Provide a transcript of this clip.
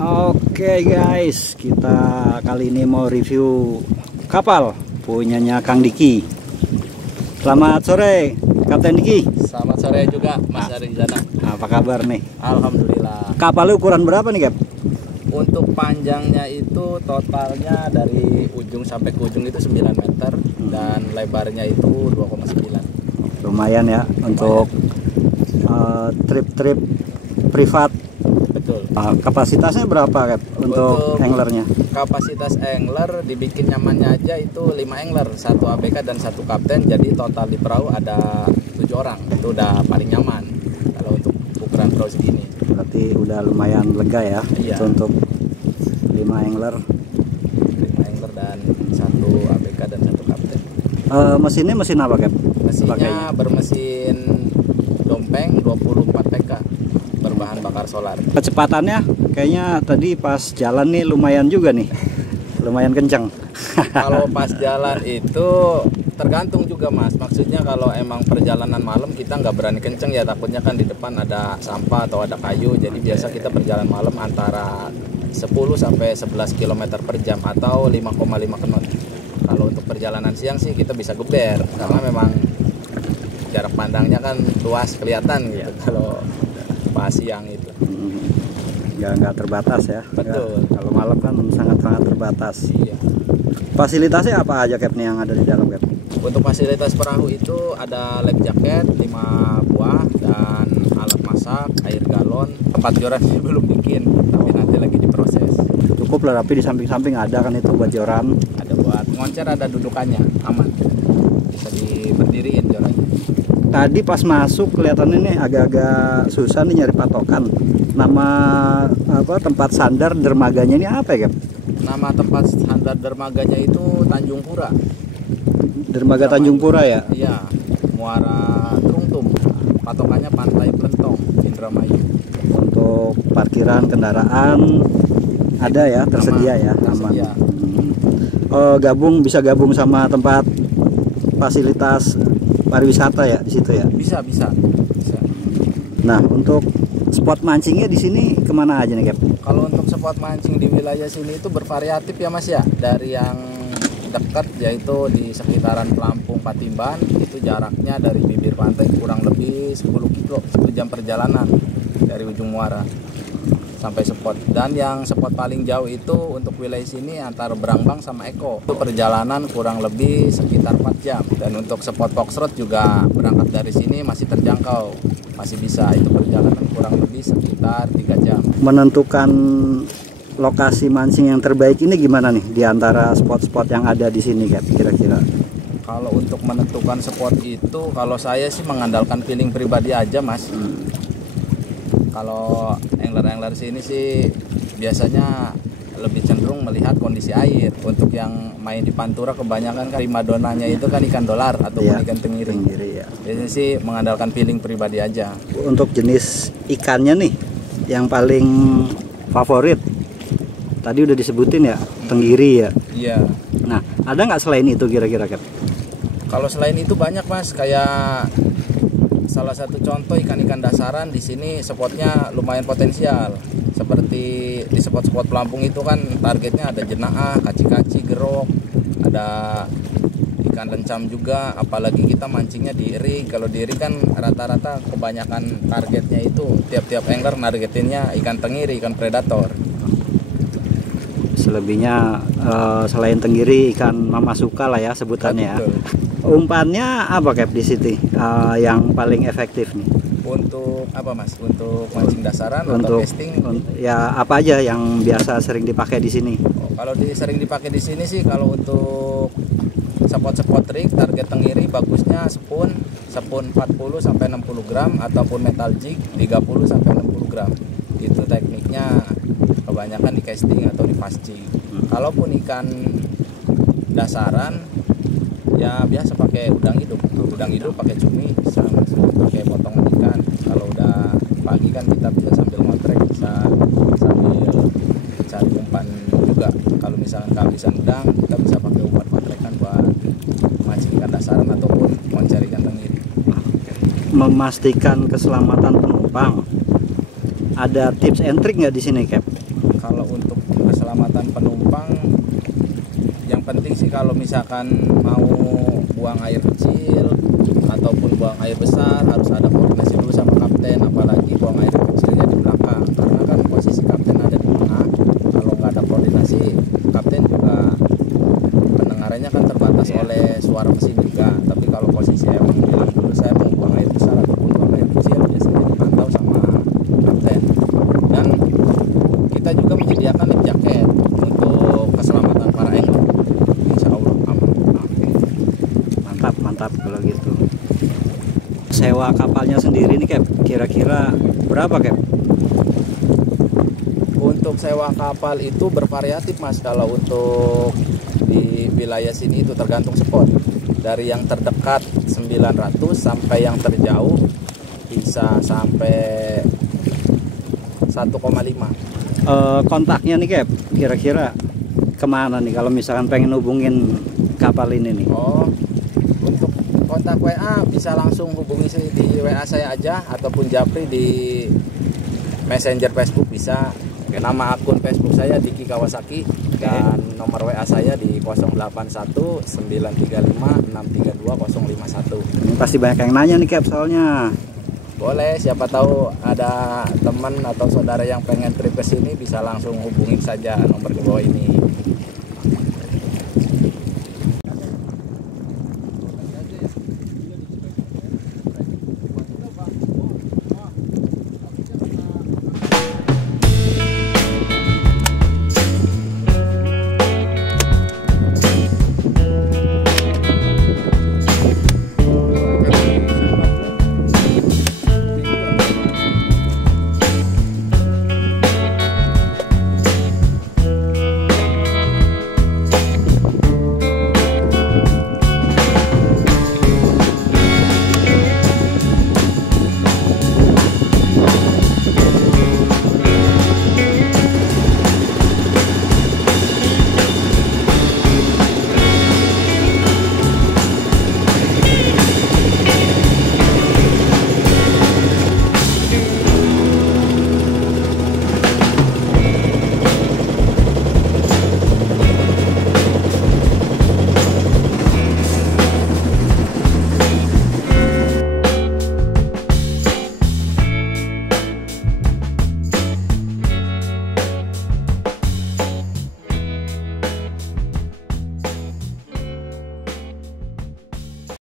Oke guys, kita kali ini mau review kapal punyanya Kang Diki. Selamat sore Kapten Diki. Selamat sore juga Mas Arizana. Apa kabar nih? Alhamdulillah. Kapalnya ukuran berapa nih Cap? Untuk panjangnya itu totalnya dari ujung sampai ke ujung itu 9 meter dan lebarnya itu 2,9. Lumayan ya untuk trip-trip privat. Betul. Kapasitasnya berapa Cap untuk anglernya? Kapasitas angler dibikin nyamannya aja itu 5 angler, 1 ABK dan 1 kapten. Jadi total di perahu ada 7 orang. Itu udah paling nyaman kalau untuk ukuran perahu segini. Berarti udah lumayan lega ya. Iya. Itu untuk 5 angler. 5 angler dan 1 ABK dan 1 kapten. Mesinnya mesin apa Cap? Mesinnya bermesin Dompeng 24 PK berbahan bakar solar. Kecepatannya kayaknya tadi pas jalan nih lumayan juga nih. Lumayan kencang. Kalau pas jalan itu tergantung juga Mas. Maksudnya kalau emang perjalanan malam kita nggak berani kenceng ya, takutnya kan di depan ada sampah atau ada kayu. Jadi biasa kita perjalanan malam antara 10 sampai 11 km per jam atau 5,5 knot. Kalau untuk perjalanan siang sih kita bisa geber karena memang jarak pandangnya kan luas kelihatan gitu. Kalau pas siang itu nggak terbatas ya. betul. Kalau malam kan sangat terbatas. Iya. Fasilitasnya apa aja Cap nih yang ada di dalam Cap? Untuk fasilitas perahu itu ada life jacket 5 buah dan alat masak, air galon. Tempat joran belum bikin, tapi nanti lagi diproses. Cukup lah, tapi di samping-samping ada kan itu buat joran. Ada buat ngoncer, ada dudukannya, aman. Bisa diberdiriin jorannya. Tadi pas masuk kelihatannya nih agak-agak susah nih nyari patokan. Nama tempat sandar dermaganya ini apa ya Cap? Nama tempat sandar dermaganya itu Tanjung Pura. Dermaga Tanjung Pura ya? Iya, Muara Trungtung. Patokannya Pantai Plentong, Indramayu. Untuk parkiran kendaraan ada ya, tersedia ya, aman. Tersedia. Bisa gabung sama tempat fasilitas pariwisata ya di situ ya? Bisa. Nah, untuk spot mancingnya di sini kemana aja nih Cap? Kalau untuk spot mancing di wilayah sini itu bervariatif ya Mas ya. Dari yang dekat yaitu di sekitaran Pelampung Patimban, itu jaraknya dari bibir pantai kurang lebih 10 kilo, 1 jam perjalanan dari ujung muara sampai spot. Dan yang spot paling jauh itu untuk wilayah sini antara Brangbang sama Eko. Itu perjalanan kurang lebih sekitar 4 jam. Dan untuk spot Foxtrot juga berangkat dari sini masih terjangkau. Masih bisa, itu perjalanan kurang lebih sekitar 3 jam. Menentukan lokasi mancing yang terbaik ini gimana nih di antara spot-spot yang ada di sini Cap kira-kira? Kalau untuk menentukan spot itu, kalau saya sih mengandalkan feeling pribadi aja Mas. Kalau angler-angler sini sih biasanya lebih cenderung melihat kondisi air. Untuk yang main di Pantura kebanyakan kan primadonanya itu kan ikan dolar ataupun ikan tenggiri. Ya. Biasanya sih mengandalkan feeling pribadi aja. Untuk jenis ikannya nih yang paling favorit tadi udah disebutin ya, tenggiri ya. Iya. Nah, ada nggak selain itu kira-kira Cap? Kalau selain itu banyak Mas, kayak salah satu contoh ikan-ikan dasaran di sini spotnya lumayan potensial. Seperti di spot-spot Pelampung itu kan targetnya ada jenaah, kaci-kaci, gerok, ada ikan lencam juga. Apalagi kita mancingnya di iri. Kalau di iri kan rata-rata kebanyakan targetnya itu tiap-tiap angler nargetinnya ikan tenggiri, ikan predator. Selebihnya selain tenggiri ikan mamasuka lah ya sebutannya ya. Betul. Umpannya apa Cap di sini yang paling efektif nih? Untuk apa Mas? Untuk mancing dasaran Untuk atau casting? Ya apa aja yang biasa sering dipakai di sini? Kalau sering dipakai di sini sih, kalau untuk spot-spot trik target tenggiri bagusnya spoon 40 sampai 60 gram ataupun metal jig 30 sampai 60 gram. Itu tekniknya kebanyakan di casting atau di fast jig. Kalaupun ikan dasaran ya biasa pakai udang hidup pakai cumi, bisa pakai potongan ikan. Kalau udah pagi kan kita bisa sambil ngotrek, bisa sambil cari umpan juga. Kalau misalkan kehabisan udang, kita bisa pakai umpan ngotrekan buat mancing ikan dasaran ataupun mencari ikan tenggiri. Memastikan keselamatan penumpang, ada tips and trick nggak di sini Cap? Kalau untuk keselamatan penumpang, yang penting sih kalau misalkan mau buang air kecil ataupun buang air besar harus ada koordinasi dulu sama kapten, apalagi buang air kecilnya di belakang, karena kan posisi kapten ada di tengah. Kalau nggak ada koordinasi, kapten juga pendengarannya kan terbatas oleh suara mesin juga. Tapi kalau posisi emang bilang dulu saya mau buang air besar ataupun buang air kecil, biasanya dipantau sama kapten. Dan kita juga menyediakan life jacket untuk keselamatan para angler. Insya Allah aman. Mantap kalau gitu. Sewa kapalnya sendiri nih Cap, kira-kira berapa Cap? Untuk sewa kapal itu bervariatif Mas. Kalau untuk di wilayah sini itu tergantung spot. Dari yang terdekat 900 sampai yang terjauh bisa sampai 1,5. Kontaknya nih Cap, kira-kira kemana nih kalau misalkan pengen hubungin kapal ini nih? Oh, untuk kontak WA bisa langsung hubungi di WA saya aja ataupun japri di Messenger Facebook bisa. Nama akun Facebook saya Diki Kawasaki dan nomor WA saya di 081 935 632 051. Ini pasti banyak yang nanya nih Cap soalnya. Boleh, siapa tahu ada teman atau saudara yang pengen trip ke sini bisa langsung hubungin saja nomor di bawah ini.